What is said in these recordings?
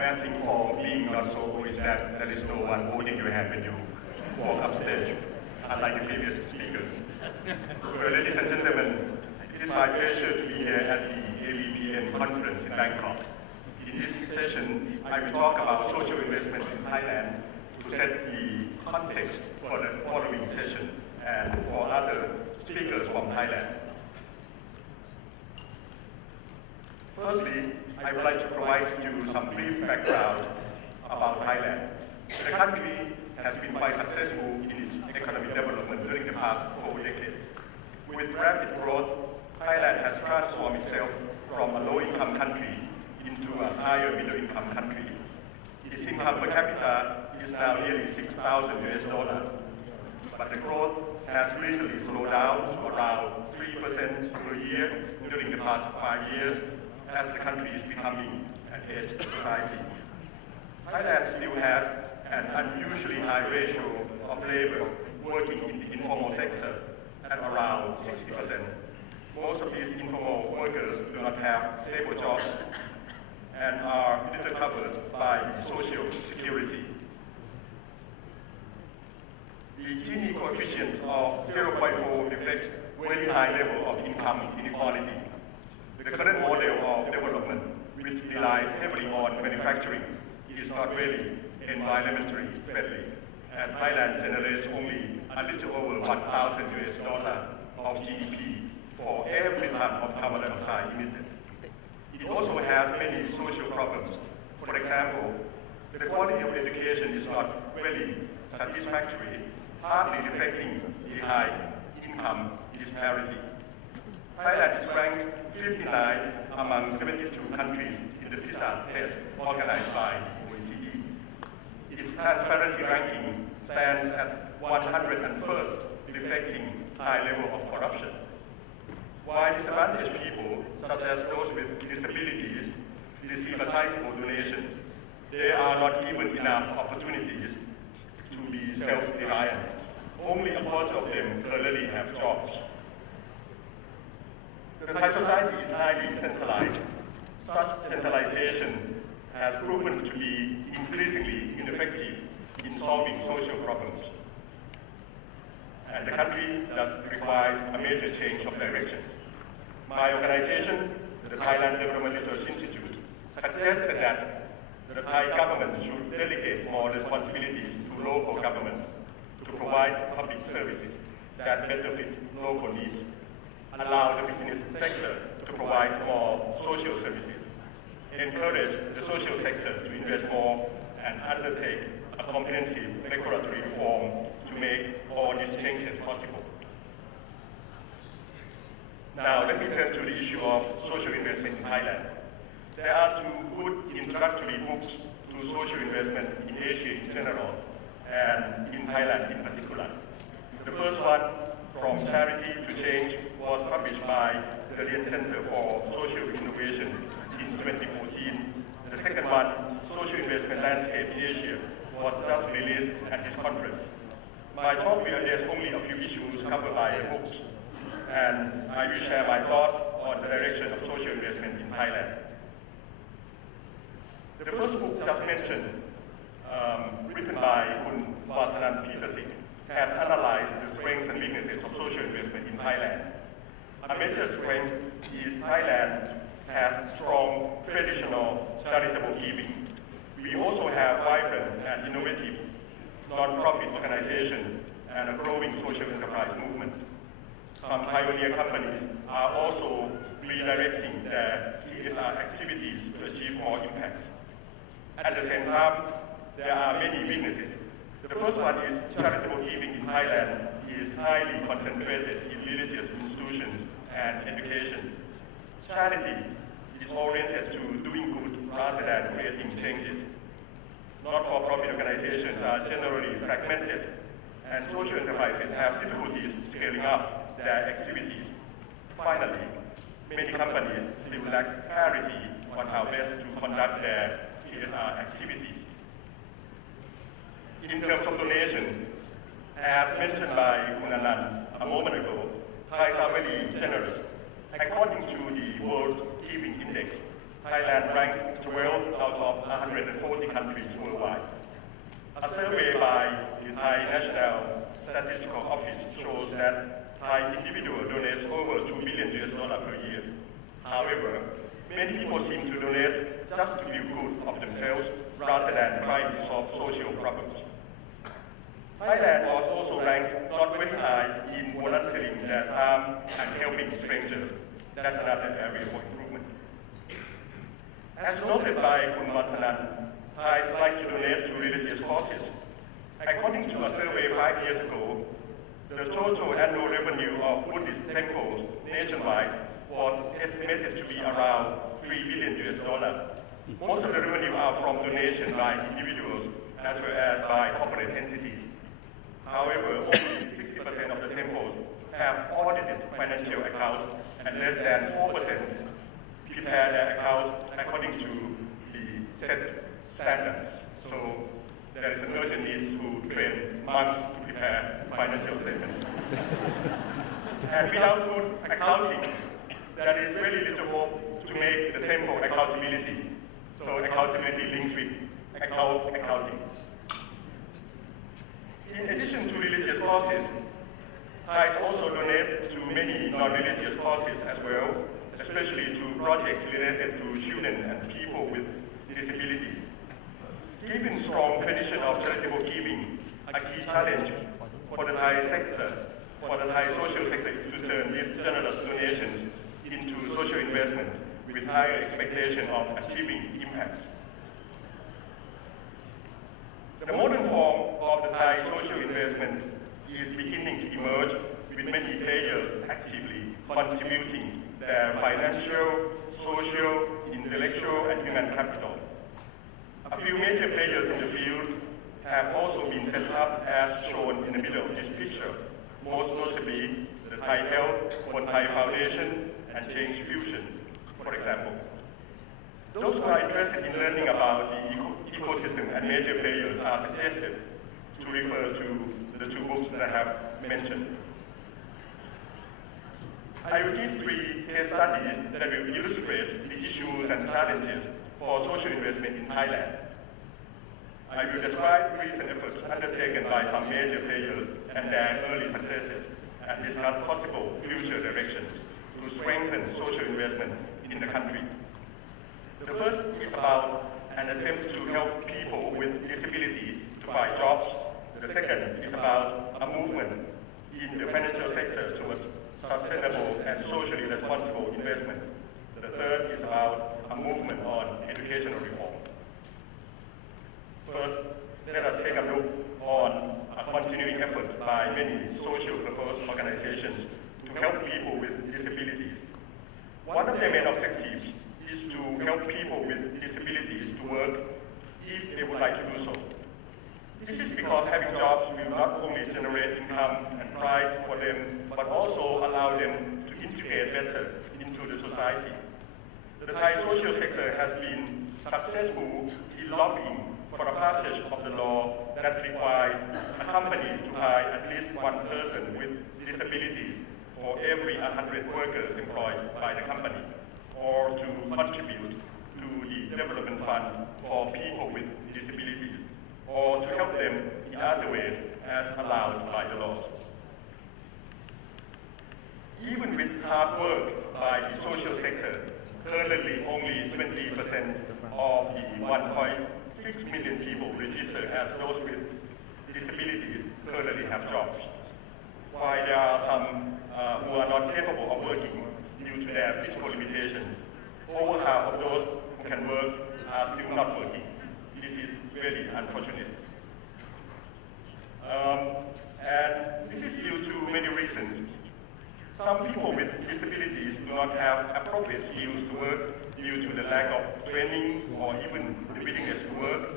bad thing for being not so is that there is no one holding your hand when you walk upstage, unlike the previous speakers. Ladies and gentlemen, it is my pleasure to be here at the AVPN conference in Bangkok. In this session, I will talk about social investment in Thailand to set the context for the following session and for other speakers from Thailand. Firstly, I would like to provide you some brief background about Thailand. The country has been quite successful in its economic development during the past 4 decades. With rapid growth, Thailand has transformed itself from a low-income country into a higher middle-income country. Its income per capita is now nearly $6,000, but the growth has recently slowed down to around 3% per year during the past 5 years as the country is becoming an aged society. Thailand still has an unusually high ratio of labor working in the informal sector at around 60%. Most of these informal workers do not have stable jobs and are little covered by social security. The Gini coefficient of 0.4 reflects very high level of income inequality. The current model of development, which relies heavily on manufacturing, is not really environmentally friendly, as Thailand generates only a little over $1,000 of GDP for every ton of carbon dioxide emitted. It also has many social problems. For example, the quality of education is not really satisfactory, partly reflecting the high income disparity. Thailand is ranked 59th among 72 countries in the PISA test organized by the OECD. Its transparency ranking stands at 101st, reflecting high level of corruption. While disadvantaged people, such as those with disabilities, receive a sizable donation, they are not given enough opportunities to be self-reliant. Only a quarter of them currently have jobs. The Thai society is highly centralized. Such centralization has proven to be increasingly ineffective in solving social problems. And the country thus requires a major change of directions. My organization, the Thailand Development Research Institute, suggested that the Thai government should delegate more responsibilities to local governments to provide public services that better fit local needs, allow the business sector to provide more social services, encourage the social sector to invest more, and undertake a comprehensive regulatory reform to make all these changes possible. Now, let me turn to the issue of social investment in Thailand. There are two good introductory books to social investment in Asia in general, and in Thailand in particular. The first one, From Charity to Change, was published by the Lien Center for Social Innovation in 2014. The second one, Social Investment Landscape in Asia, was just released at this conference. My talk will address only a few issues covered by the books, and I will share my thoughts on the direction of social investment in Thailand. The first book just mentioned, written by Kun Vartanan Petersik, has analyzed the strengths and weaknesses of social investment in Thailand. A major strength is Thailand has strong traditional charitable giving. We also have vibrant and innovative non-profit organization and a growing social enterprise movement. Some pioneer companies are also redirecting their CSR activities to achieve more impact. At the same time, there are many weaknesses. The first one is charitable giving in Thailand is highly concentrated in religious institutions and education. Charity is oriented to doing good rather than creating changes. Not-for-profit organizations are generally fragmented, and social enterprises have difficulties scaling up their activities. Finally, many companies still lack clarity on how best to conduct their CSR activities. In terms of donation, as mentioned by Kunanan a moment ago, Thais are very generous. According to the World Giving Index, Thailand ranked 12th out of 140 countries worldwide. A survey by the Thai National Statistical Office shows that Thai individual donates over $2 billion per year. However, many people seem to donate just to feel good of themselves rather than trying to solve social problems. Thailand was also ranked not very high in volunteering their time and helping strangers. That's another area for improvement. As noted by Kun Matanan, Thais like to donate to religious causes. According to a survey 5 years ago, the total annual revenue of Buddhist temples nationwide was estimated to be around $3 billion. Most of the revenue are from donations by individuals as well as by corporate entities. However, only 60% of the temples have audited financial accounts and less than 4% prepare their accounts according to the set standard. So there is an urgent need to train monks to prepare financial statements. And without good accounting, there is very little hope to make the temple accountability. So accountability links with accounting. In addition to religious causes, Thais also donate to many non-religious causes as well, especially to projects related to children and people with disabilities. Given strong tradition of charitable giving, a key challenge for the Thai sector, for the Thai social sector is to turn these generous donations into social investment with higher expectation of achieving impact. The modern form of the Thai social investment is beginning to emerge with many players actively contributing their financial, social, intellectual, and human capital. A few major players in the field have also been set up as shown in the middle of this picture, most notably the Thai Health, Kon Thai Foundation, and Change Fusion, for example. Those who are interested in learning about the ecosystem and major players are suggested to refer to the two books that I have mentioned. I will give 3 case studies that will illustrate the issues and challenges for social investment in Thailand. I will describe recent efforts undertaken by some major players and their early successes, and discuss possible future directions to strengthen social investment in the country. The first is about an attempt to help people with disability to find jobs. The second is about a movement in the financial sector towards sustainable and socially responsible investment. The third is about a movement on educational reform. First, let us take a look on a continuing effort by many social purpose organizations to help people with disabilities. One of their main objectives is to help people with disabilities to work if they would like to do so. This is because having jobs will not only generate income and pride for them, but also allow them to integrate better into the society. The Thai social sector has been successful in lobbying for a passage of the law that requires a company to hire at least one person with disabilities for every 100 workers employed by the company, or to contribute to the development fund for people with disabilities, or to help them in other ways as allowed by the laws. Even with hard work by the social sector, currently only 20% of the 1.6 million people registered as those with disabilities currently have jobs. While there are some who are not capable of working due to their physical limitations, over half of those who can work are still not working. This is very unfortunate. And this is due to many reasons. Some people with disabilities do not have appropriate skills to work due to the lack of training or even the willingness to work.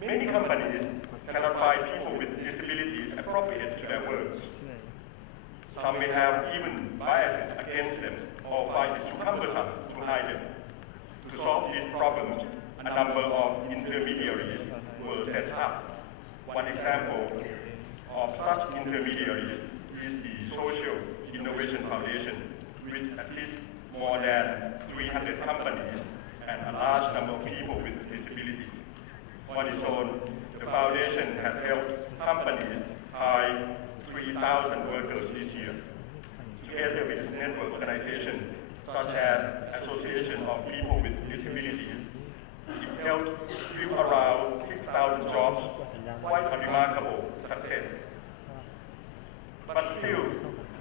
Many companies cannot find people with disabilities appropriate to their works. Some may have even biases against them or find it too cumbersome to hire them. To solve these problems, a number of intermediaries were set up. One example of such intermediaries is the Social Innovation Foundation, which assists more than 300 companies and a large number of people with disabilities. On its own, the foundation has helped companies hire 3,000 workers this year. Together with its network organizations, such as Association of People with Disabilities, it helped fill around 6,000 jobs, quite a remarkable success. But still,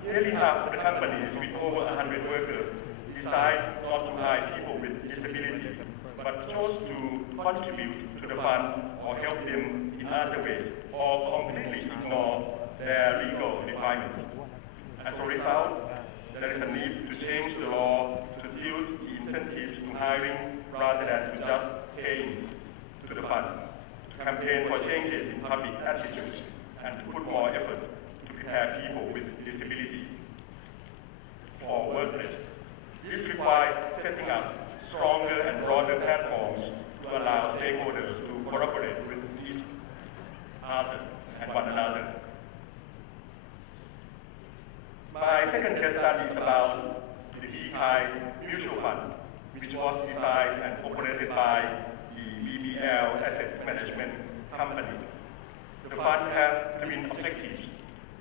nearly half of the companies with over 100 workers decide not to hire people with disability, but chose to contribute to the fund or help them in other ways, or completely ignore their legal requirements. As a result, there is a need to change the law to tilt the incentives to hiring rather than to just paying to the fund, to campaign for changes in public attitudes, and to put more effort to prepare people with disabilities for workplace. This requires setting up stronger and broader platforms to allow stakeholders to collaborate with each other and one another. My second case study is about the Be Kind Mutual Fund, which was designed and operated by the BBL Asset Management Company. The fund has twin objectives.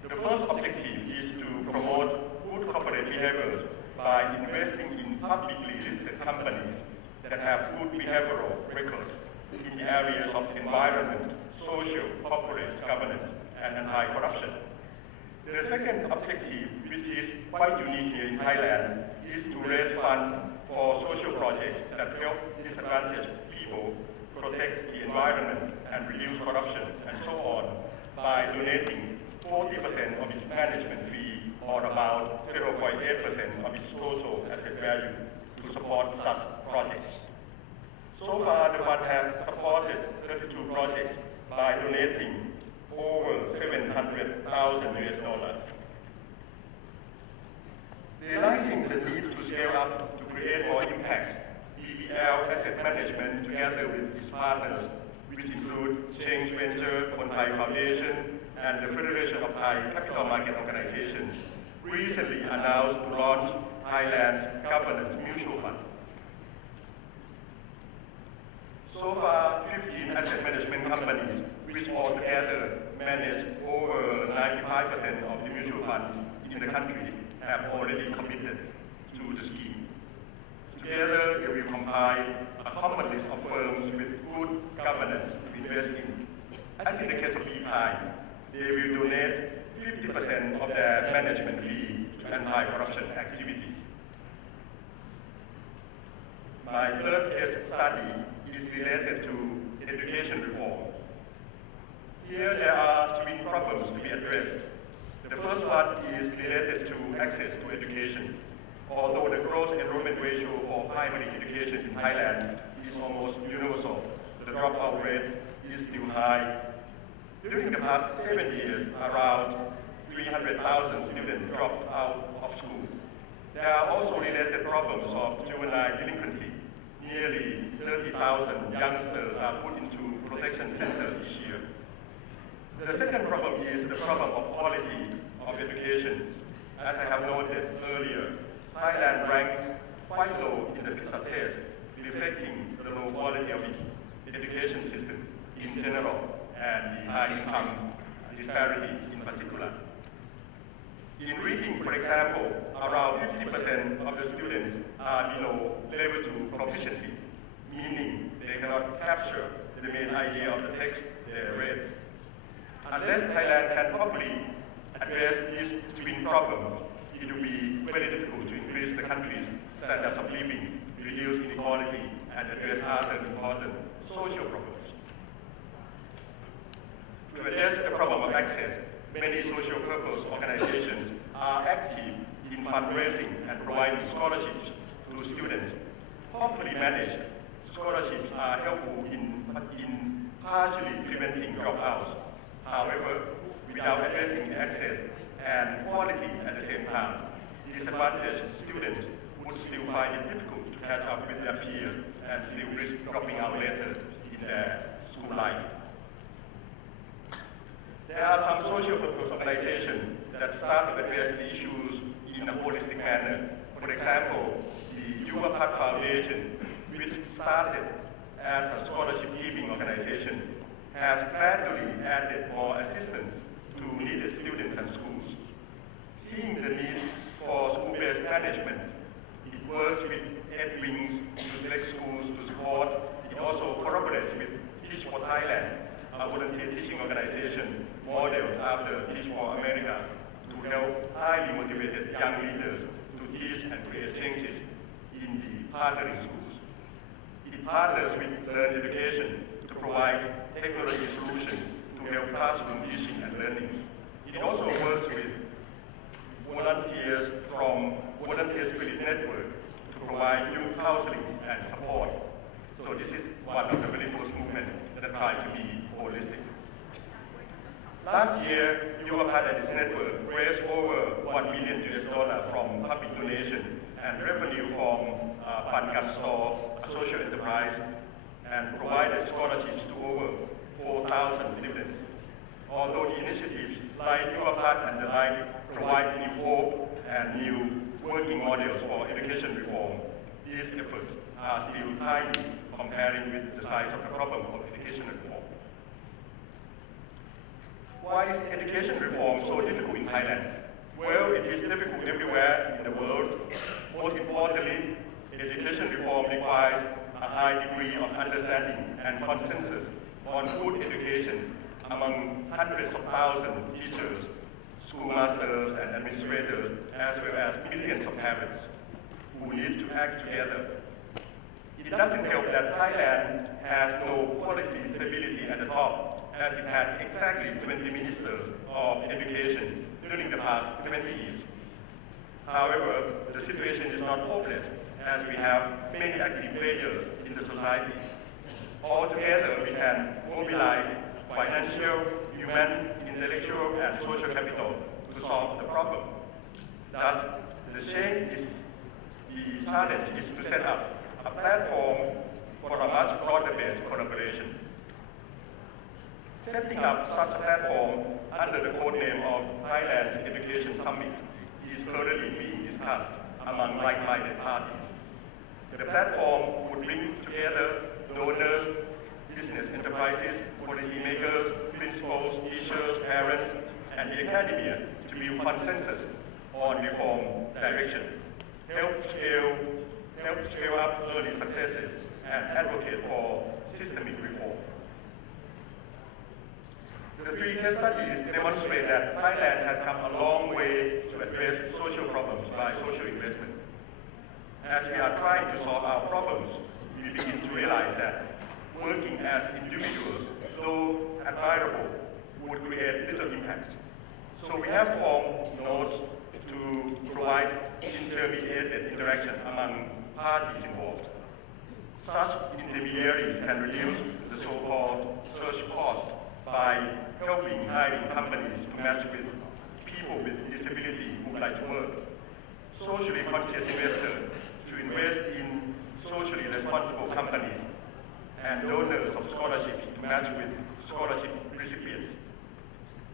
The first objective is to promote good corporate behaviors by investing in publicly listed companies that have good behavioral records in the areas of environment, social, corporate governance, and anti-corruption. The second objective, which is quite unique here in Thailand, is to raise funds for social projects that help disadvantaged people, protect the environment, and reduce corruption, and so on, by donating 40% of its management fee, or about 0.8% of its total asset value, to support such projects. So far, the fund has supported 32 projects by donating over 700,000 US dollars. Realizing the need to scale up to create more impact, BBL Asset Management, together with its partners, which include Change Venture, Kon Thai Foundation, and the Federation of Thai Capital Market Organizations, recently announced to launch Thailand's Governance Mutual Fund. So far, 15 asset management companies, which altogether manage over 95% of the mutual funds in the country, have already committed to the scheme. Together, they will compile a common list of firms with good governance to invest in. As in the case of Be Kind, they will donate 50% of their management fee to anti-corruption activities. My third case study is related to education reform. Here there are twin problems to be addressed. The first one is related to access to education. Although the gross enrollment ratio for primary education in Thailand is almost universal, the dropout rate is still high. During the past 7 years, around 300,000 students dropped out of school. There are also related problems of juvenile delinquency. Nearly 30,000 youngsters are put into protection centers each year. The second problem is the problem of quality of education. As I have noted earlier, Thailand ranks quite low in the PISA test, reflecting the low quality of its education system in general and the high income disparity in particular. In reading, for example, around 50% of the students are below level 2 proficiency, meaning they cannot capture the main idea of the text they read. Unless Thailand can properly address these twin problems, it will be very difficult to increase the country's standards of living, reduce inequality, and address other important social problems. To address the problem of access, many social purpose organizations are active in fundraising and providing scholarships to students. Properly managed, scholarships are helpful in partially preventing dropouts. However, without addressing access and quality at the same time, disadvantaged students would still find it difficult to catch up with their peers and still risk dropping out later in their school life. There are some social purpose organizations that start to address the issues in a holistic manner. For example, the Yuva Path Foundation, which started as a scholarship-giving organization, has gradually added more assistance to needed students and schools. Seeing the need for school-based management, it works with ed wings to select schools to support. It also collaborates with Teach for Thailand, a volunteer teaching organization modeled after Teach for America, to help highly motivated young leaders to teach and create changes in the partnering schools. It partners with Learn Education to provide technology solutions to help classroom teaching and learning. It also works with volunteers from Volunteer Spirit Network to provide youth counseling and support. So this is one of the very first movements that tried to be holistic. Last year, UAPAT and its network raised over $1 million from public donation and revenue from Pan Store, a social enterprise, and provided scholarships to over 4,000 students. Although the initiatives like UAPAT and the like provide new hope and new working models for education reform, these efforts are still tiny comparing with the size of the problem of education reform. Why is education reform so difficult in Thailand? Well, it is difficult everywhere in the world. Most importantly, education reform requires a high degree of understanding and consensus on good education among hundreds of thousands of teachers, schoolmasters and administrators, as well as millions of parents who need to act together. It doesn't help that Thailand has no policy stability at the top, as it had exactly 20 ministers of education during the past 20 years. However, the situation is not hopeless, as we have many active players in the society. Altogether, we can mobilize financial, human, intellectual, and social capital to solve the problem. Thus, the challenge is to set up a platform for a much broader-based collaboration. Setting up such a platform under the codename of Thailand's Education Summit is currently being discussed among like-minded parties. The platform would bring together donors, business enterprises, policymakers, principals, teachers, parents, and the academia to build consensus on reform direction, help scale up early successes, and advocate for systemic reform. The three case studies demonstrate that Thailand has come a long way to address social problems by social investment. As we are trying to solve our problems, we begin to realize that working as individuals, though admirable, would create little impact. So we have formed nodes to provide intermediated interaction among parties involved. Such intermediaries can reduce the so-called search cost by helping hiring companies to match with people with disability who would like to work. Socially conscious investors to invest in socially responsible companies, and donors of scholarships to match with scholarship recipients.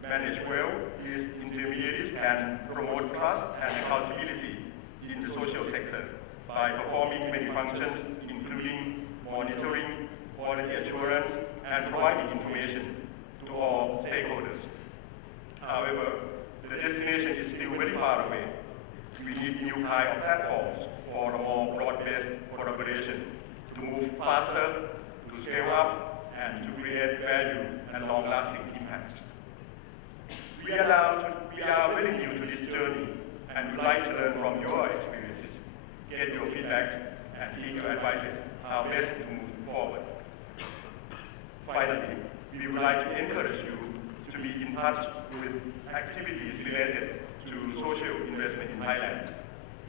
Managed well, these intermediaries can promote trust and accountability in the social sector by performing many functions, including monitoring, quality assurance, and providing information to all stakeholders. However, the destination is still very far away. We need new kind of platforms for a more broad-based collaboration to move faster, to scale up, and to create value and long-lasting impacts. We are very new to this journey and would like to learn from your experiences, get your feedback, and seek your advices how best to move forward. Finally, we would like to encourage you to be in touch with activities related to social investment in Thailand.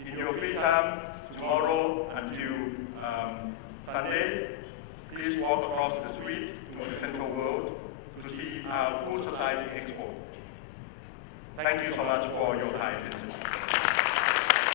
In your free time, tomorrow until Sunday, please walk across the street to the Central World to see our Good Society Expo. Thank you so much for your kind attention.